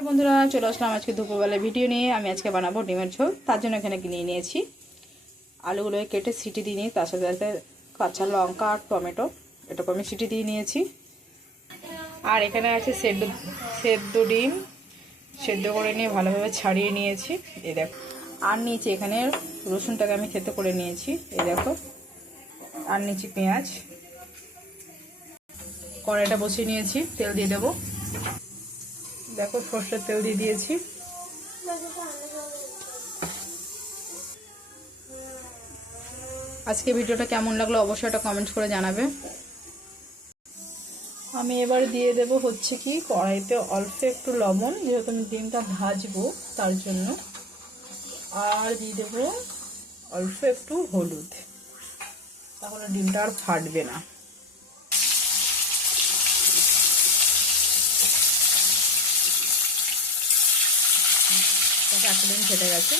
বন্ধুরা চলে আসলাম আজকে দুপুরবেলা ভিডিও নিয়ে। আমি আজকে বানাবো ডিমের ঝোল। তার জন্য এখানে কিনে নিয়েছি আলুগুলোকে কেটে সিটি দিয়ে নিয়ে তার সাথে কাঁচা লঙ্কা আর টমেটো এটাকে আমি সিটি দিয়ে নিয়েছি। আর এখানে আছে সেদ্ধ ডিম, সেদ্ধ করে নিয়ে ভালোভাবে ছাড়িয়ে নিয়েছি। এই দেখো, আর নিয়েছি এখানে রসুনটাকে আমি থেতো করে নিয়েছি। এই দেখো, আর নিয়েছি পেঁয়াজ। কড়াইটা বসিয়ে নিয়েছি, তেল দিয়ে দেবো। দেখো, সর্ষের তেল দিয়ে দিয়েছি। আজকে ভিডিওটা কেমন লাগলো অবশ্যই একটা কমেন্ট করে জানাবে। আমি এবার দিয়ে দেব হচ্ছে কি কড়াইতে অল্প একটু লবণ, যেহেতু আমি ডিমটা ভাজবো তার জন্য। আর দিয়ে দেবো অল্প একটু হলুদ, তাহলে ডিমটা আর ফাটবে না। একটা ডিম ফেটে গেছে।